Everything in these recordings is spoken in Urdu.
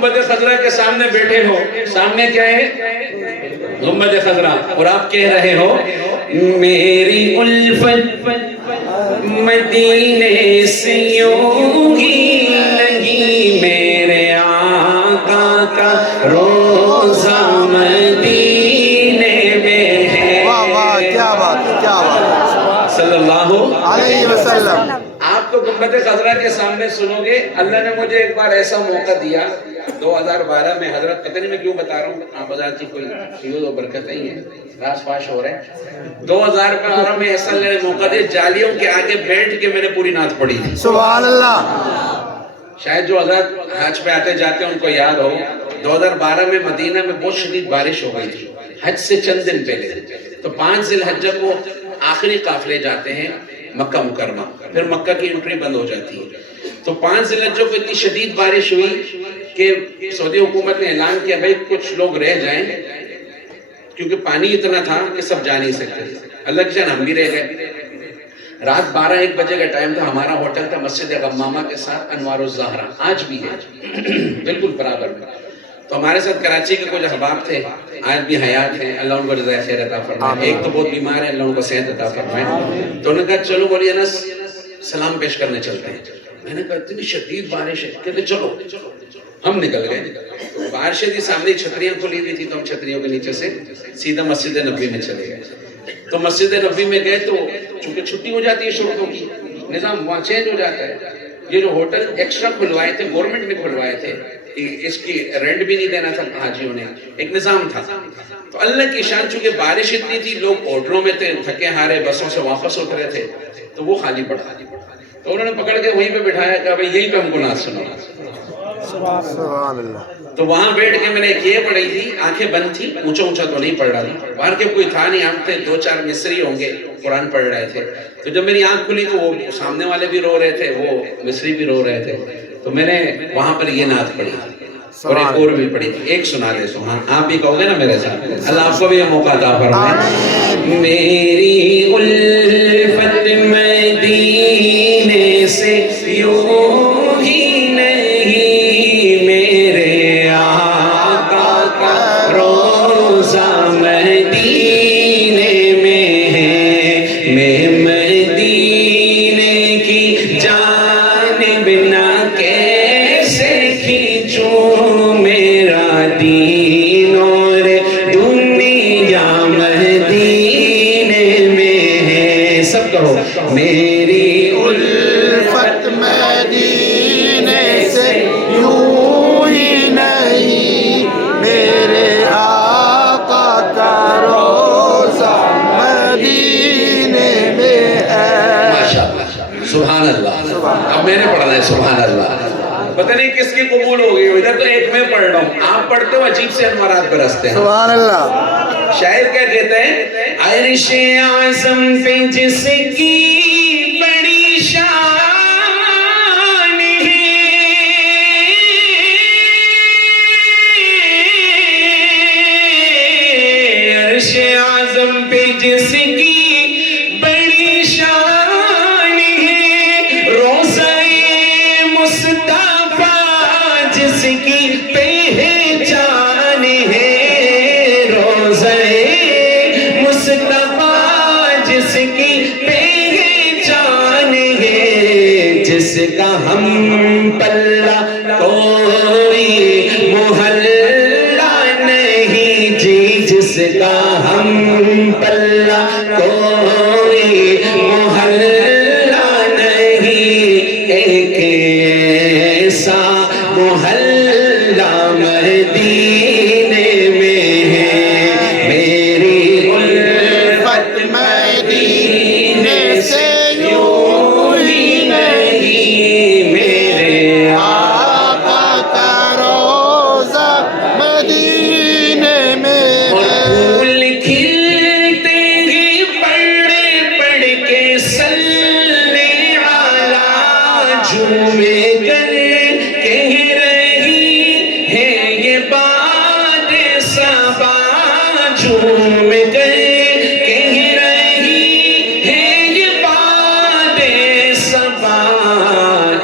گنبد خضرا کے سامنے بیٹھے ہو، سامنے کیا ہے؟ گنبد خضرا، اور آپ کہہ رہے ہو میری الفت مدینے سے یوں ہی لگی، میرے آقا کا روزہ مدینے میں ہے۔ واہ واہ، کیا بات ہے، کیا بات ہے، صلی اللہ علیہ وسلم۔ آپ تو گنبد خضرا کے سامنے سنو گے۔ اللہ نے مجھے ایک بار ایسا موقع دیا 2012 میں، حضرت پتہ نہیں میں کیوں بتا رہا ہوں، آپ بازار کی کوئی فیوز و برکت نہیں ہے، راز فاش ہو رہے ہیں۔ 2012 میں ایسا اللہ نے موقع دیا، جالیوں کے آگے بیٹھ کے میں نے پوری نعت پڑھی تھی۔ سبحان اللہ۔ شاید جو حضرت حج پہ آتے جاتے ہیں ان کو یاد ہو، 2012 میں مدینہ میں بہت شدید بارش ہو گئی تھی، حج سے چند دن پہلے، تو 5 ذی الحجہ کو آخری قافلے جاتے ہیں مکہ مکرمہ، پھر مکہ کی انٹری بند ہو جاتی ہے۔ تو 5 ذی الحجہ کو اتنی شدید بارش ہوئی کہ سعودی حکومت نے اعلان کیا بھائی کچھ لوگ رہ جائیں، کیونکہ پانی اتنا تھا کہ سب جا نہیں سکتے۔ اللہ کی جان ہم بھی رہ گئے۔ رات 12-1 بجے کا ٹائم تھا، ہمارا ہوٹل تھا مسجد غمامہ کے ساتھ انوار الزہرا، آج بھی ہے بالکل برابر میں۔ تو ہمارے ساتھ کراچی کے کچھ احباب تھے، آج بھی حیات ہیں، اللہ ان کو جزائے خیر عطا فرمائے۔ ایک تو بہت بیمار ہے، اللہ ان کو صحت عطا فرمائے۔ تو انہوں نے کہا چلو مولی انس سلام پیش کرنے چلتے ہیں۔ میں نے کہا اتنی شدید بارش ہے، کہتے چلو۔ ہم نکل گئے، بارش شدید، سامنے چھتریاں کھلی ہوئی تھی، تو ہم چھتریوں کے نیچے سے سیدھا مسجد نبوی میں چلے گئے۔ تو مسجد نبوی میں گئے تو چونکہ چھٹی ہو جاتی ہے شرطوں کی، نظام وہاں چینج ہو جاتا ہے۔ یہ جو ہوٹل ایکسٹرا کھلوائے تھے، گورنمنٹ نے کھلوائے تھے، اس کی رینٹ بھی نہیں دینا تھا حاجیوں نے، ایک نظام تھا۔ تو اللہ کی شان، چونکہ بارش اتنی تھی، لوگ ہوٹلوں میں تھے، تھکے ہارے بسوں سے واپس اترے تھے، تو وہ خالی پڑا۔ تو انہوں نے پکڑ کے وہیں پہ بٹھایا کہ بھائی یہیں پہ ہم کو نعت سنو۔ سبحان اللہ۔ تو وہاں بیٹھ کے میں نے ایک یہ پڑھی تھی، آنکھیں بند تھی، اونچا اونچا تو نہیں پڑھ رہا تھا، باہر کے کوئی تھا نہیں، ہم تھے 2-4 مصری ہوں گے قرآن پڑھ رہے تھے۔ تو جب میری آنکھ کھلی تو وہ سامنے والے بھی رو رہے تھے، وہ مصری بھی رو رہے تھے، تو میں نے وہاں پر یہ نعت پڑھی اور ایک اور بھی پڑھی تھی، ایک سنا دے سو۔ ہاں آپ بھی کہو گے نا میرے ساتھ، اللہ آپ کو بھی یہ موقع عطا فرمائے۔ میری الفت مدینے سے یوں ہی نہیں، میرے آقا کا روزہ مدینے میں ہے، میں مدینے کی جانب نہ کیسے کھینچوں، میرا دین اور دنیا مدینے میں ہے۔ سب کہو میری الفت مدینے سے یوں ہی نہیں، میرے آقا کا روزہ مدینے میں ہے۔ ماشاءاللہ، سبحان اللہ۔ اب میں نے پڑھنا ہے سبحان اللہ۔ پتہ نہیں کس کی قبول ہو گئی، ادھر تو ایک میں پڑھ رہا ہوں، آپ پڑھتے ہو عجیب سے انوارات برستے ہیں۔ سبحان اللہ۔ شاعر کیا کہتے ہیں؟ عرش اعظم پہ جس کی بڑی شان ہے، عرش اعظم پہ جس کی بڑی شان ہے، روضہ مصطفیٰ جس کی پہچان ہے، روضہ مصطفیٰ جس کی پہچان ہے، جس کا ہم پلہ کوئی محلہ نہیں جی، جس کا ہم پلہ کوئی محلہ نہیں، ایک ایسا محلہ مدینے میں ہے، میری الفت مدینے سے یوں ہی نہیں، میرے آقا کا روزہ مدینے میں ہے۔ پھول کھلتے ہی پڑھ پڑھ کے صلی علی جھومے کر کہہ رہی ہے یہ باد صبا، جھوم کر کہہ رہی ہے یہ باد صبا،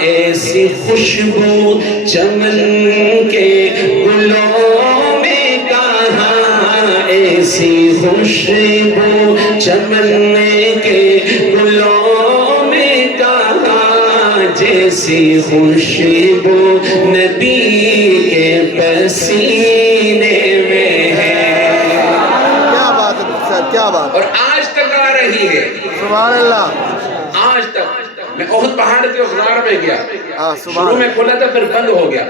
ایسی خوشبو چمن کے جیسی خوشبو چمن کے گلوں میں کہاں، جیسی خوشبو نبی کے پسینے میں ہے۔ کیا بات ہے صاحب، کیا بات، اور آج تک آ رہی ہے، سبحان اللہ۔ آج تک۔ میں احد پہاڑ کے غار میں گیا، شروع میں کھلا تھا پھر بند ہو گیا،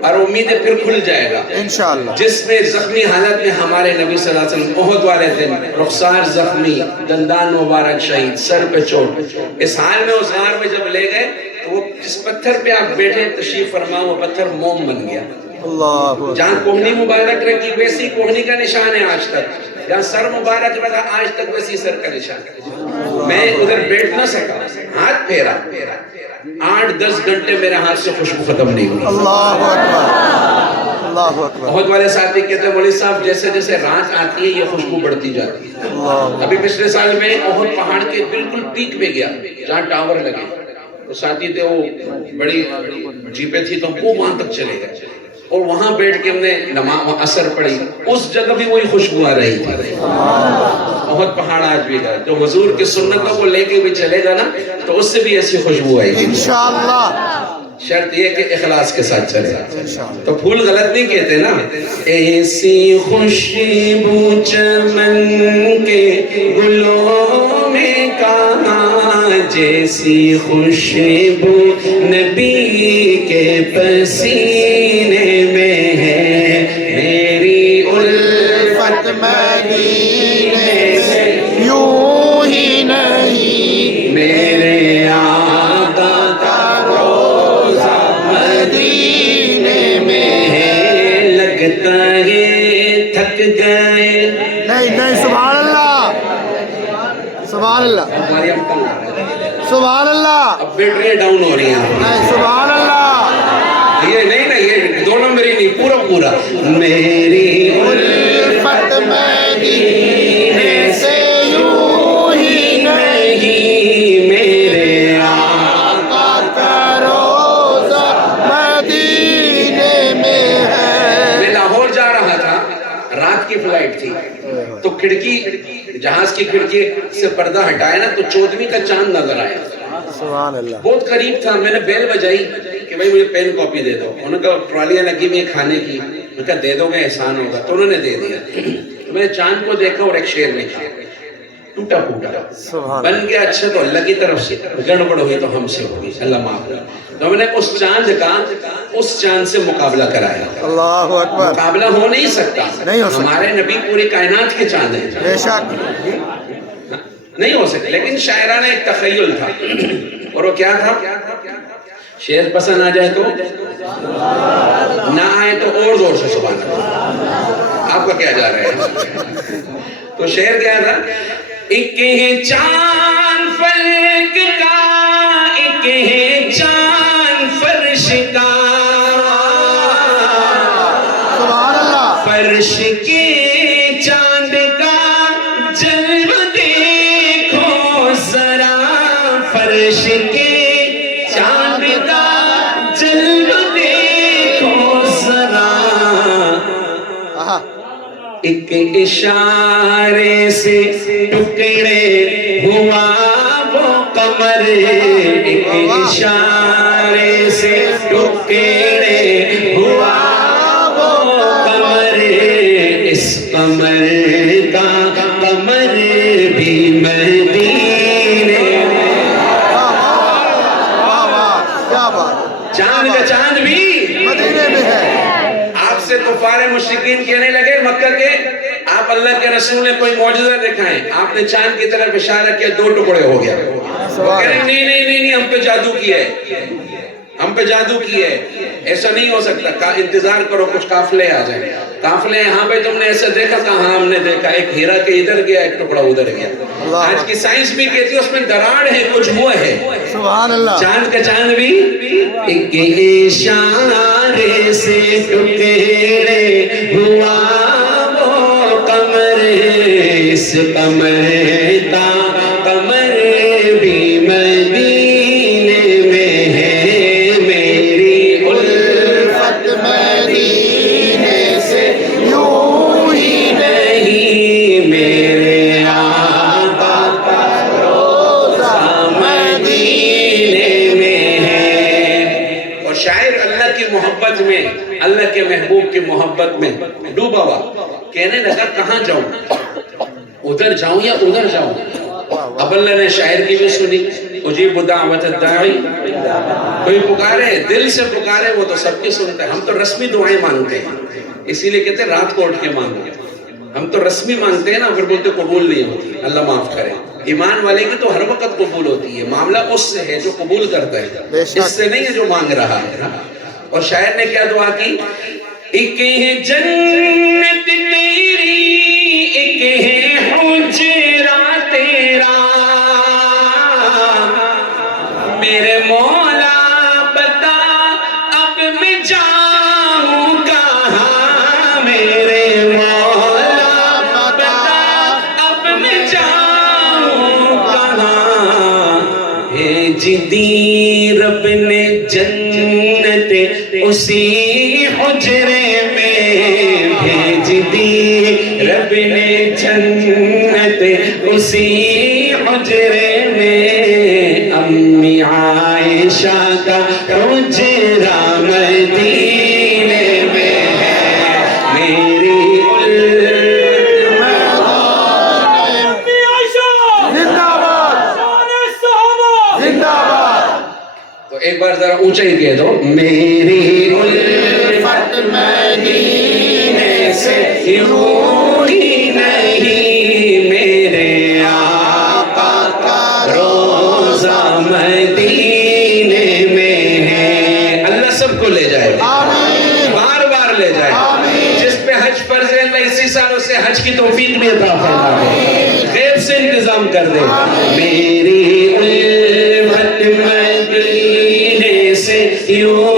اور امید ہے پھر کھل جائے گا انشاءاللہ۔ جس میں زخمی حالت میں ہمارے نبی صلی اللہ علیہ وسلم احد والے دن رخسار زخمی، دندان مبارک شہید، سر پہ چوٹ، اس حال میں اس غار میں جب لے گئے تو وہ جس پتھر پہ آپ بیٹھے تشریف فرما وہ پتھر موم بن گیا۔ اللہ، جہاں کوہنی مبارک رکھی ویسی کوہنی کا نشان ہے آج تک، جہاں سر مبارک رکھا آج تک ویسی سر کا نشان ہے۔ میں ادھر بیٹھ نہ سکا، ہاتھ پھیرا، 8-10 گھنٹے میرے ہاتھ سے خوشبو ختم نہیں ہوئی۔ اللہ اکبر، اللہ اکبر۔ بہت والے ساتھی کہتے ہیں مولوی صاحب جیسے جیسے رات آتی ہے یہ خوشبو بڑھتی جاتی ہے۔ اللہ، ابھی پچھلے سال میں احد پہاڑ کے بالکل پیک پہ گیا جہاں ٹاور لگے، تو ساتھی تھے وہ بڑی جیپیں تھی تو وہ وہاں تک چلے گئے، اور وہاں بیٹھ کے ہم نے نماز اثر پڑھی، اس جگہ بھی وہی خوشبو آ رہی تھی۔ احد پہاڑ آج بھی ہے، جو حضور کی سنتوں کو لے کے بھی چلے گا نا تو اس سے بھی ایسی خوشبو آئے گی انشاءاللہ، شرط یہ کہ اخلاص کے ساتھ چلے۔ انشاءاللہ۔ تو پھول غلط نہیں کہتے نا، ایسی خوشبو چمن کے گلوں میں کہاں، جیسی خوشبو نبی کے پسینے میں ہے، میری الفت مدینے سے یوں ہی نہیں، میرے آقا کا روزہ مدینے میں ہے، لگتا ہے تھک گئے۔ نہیں نہیں، سبحان اللہ، سبحان اللہ، ہماری ہم تنگ آ رہے ہیں، سبحان اللہ، اب بیٹریاں ڈاؤن ہو رہی ہیں۔ نہیں سبحان اللہ، یہ نہیں یہ 2 نمبر ہی نہیں، پورا میری الفت مدینے سے یوں ہی نہیں، میرے آقا کا روزہ مدینے میں ہے۔ میں لاہور جا رہا تھا، رات کی فلائٹ تھی، تو کھڑکی جہاز کی کھڑکی سے پردہ ہٹایا نا تو 14ویں کا چاند نظر آیا، سبحان اللہ، بہت قریب تھا۔ میں نے بیل بجائی کہ بھائی مجھے پین کاپی دے دو، انہوں نے کہا ٹرالیاں لگی ہوئی کھانے کی، میں نے کہا دے دو گے احسان ہوگا، تو انہوں نے دے دیا۔ میں نے چاند کو دیکھا اور ایک شعر لکھا، ٹوٹا پھوٹا سبحان بن گیا اچھا تو اللہ کی طرف سے، گڑبڑ ہوئی تو ہم سے ہوگی، اللہ معاف کر۔ تو میں نے اس چاند سے مقابلہ کرایا۔ اللہ اکبر، مقابلہ ہو نہیں سکتا، نہیں ہو سکتا، ہمارے نبی پوری کائنات کے چاند ہیں، بے شک، نہیں ہو سکتا، لیکن شاعرانہ ایک تخیل تھا، اور وہ کیا تھا؟ شعر پسند آ جائے تو نہ آئے تو اور زور سے سبحان اللہ۔ آپ کا کیا جا رہا ہے؟ تو شعر کیا تھا؟ ایک ہے چاند فلک کا، ایک ہے چاند فرش کا، سبحان اللہ، فرش کے چاند کا جلوہ دیکھو ذرا، فرش کے چاند کا جلوہ دیکھو ذرا، ایک اشارے سے ٹکڑے ہوا وہ قمر، ایک اشارے سے ٹکڑے ہوا وہ قمر، اس قمر کا قمر بھی مدینے میں، کیا بات، چاند کا چاند بھی مدینے میں ہے۔ آپ سے کفار مشرکین کہنے لگے مکہ کے، آپ اللہ کے رسول نے کوئی معجزہ دکھائیں، آپ نے چاند کی طرف اشارہ کیا، 2 ٹکڑے ہو گیا۔ وہ کہہ رہے نہیں ہم پہ جادو کیا ہے، ہم پہ جادو کیا ہے، ایسا نہیں ہو سکتا، انتظار کرو کچھ قافلے آ جائیں۔ قافلے یہاں پہ تم نے ایسا دیکھا؟ کہاں ہم نے دیکھا، ایک ہیرا کے ادھر گیا، ایک ٹکڑا ادھر گیا۔ آج کی سائنس بھی کہتی ہے اس میں دراڑ ہے، کچھ ہوا ہے۔ سبحان اللہ، چاند کا چاند بھی ایک اشارے سے ٹکڑے ہوا وہ قمر، اس قمر کا قمر بھی مدینے میں ہے، میری الفت مدینے سے یوں ہی نہیں، اللہ کے محبوب کی محبت میں ڈوبا ہوا، کہنے لگا کہاں جاؤں، ادھر جاؤں یا ادھر جاؤں؟ اب اللہ نے شاعر کی بھی سنی، اجیب دعوت الداعی، کوئی پکارے دل سے پکارے وہ تو سب کی سنتا ہے۔ ہم تو رسمی دعائیں مانگتے ہیں، اسی لیے کہتے ہیں رات کو اٹھ کے مانگو، ہم تو رسمی مانگتے ہیں نا، پھر بولتے قبول نہیں ہوتی، اللہ معاف کرے۔ ایمان والے کی تو ہر وقت قبول ہوتی ہے، معاملہ اس سے ہے جو قبول کرتا ہے، اس سے نہیں ہے جو مانگ رہا ہے۔ اور شاعر نے کیا دعا کی؟ ایک ہے جنت تیری، ایک ہے حجرہ تیرا، میرے مولا بتا اب میں جاؤں کہاں، میرے مولا بتا اب میں جاؤں کہاں، بھیج دی رب نے جنت اسی حجرے میں، بھیج دی رب نے جنت اسی حجرے میں، امی عائشہ کا حجرہ مدینے میں ہے، میری تو ایک بار ذرا اونچا ہی کہہ دو، میری الفت مدینے سے یوں ہی نہیں، میرے آقا کا روزہ مدینے میں ہے۔ اللہ سب کو لے جائے، بار بار لے جائے، جس پہ حج فرض ہے اللہ اسی سال اسے حج کی توفیق بھی عطا فرمائے، غیب سے انتظام کر دے۔ میری الفت مدینے سے یوں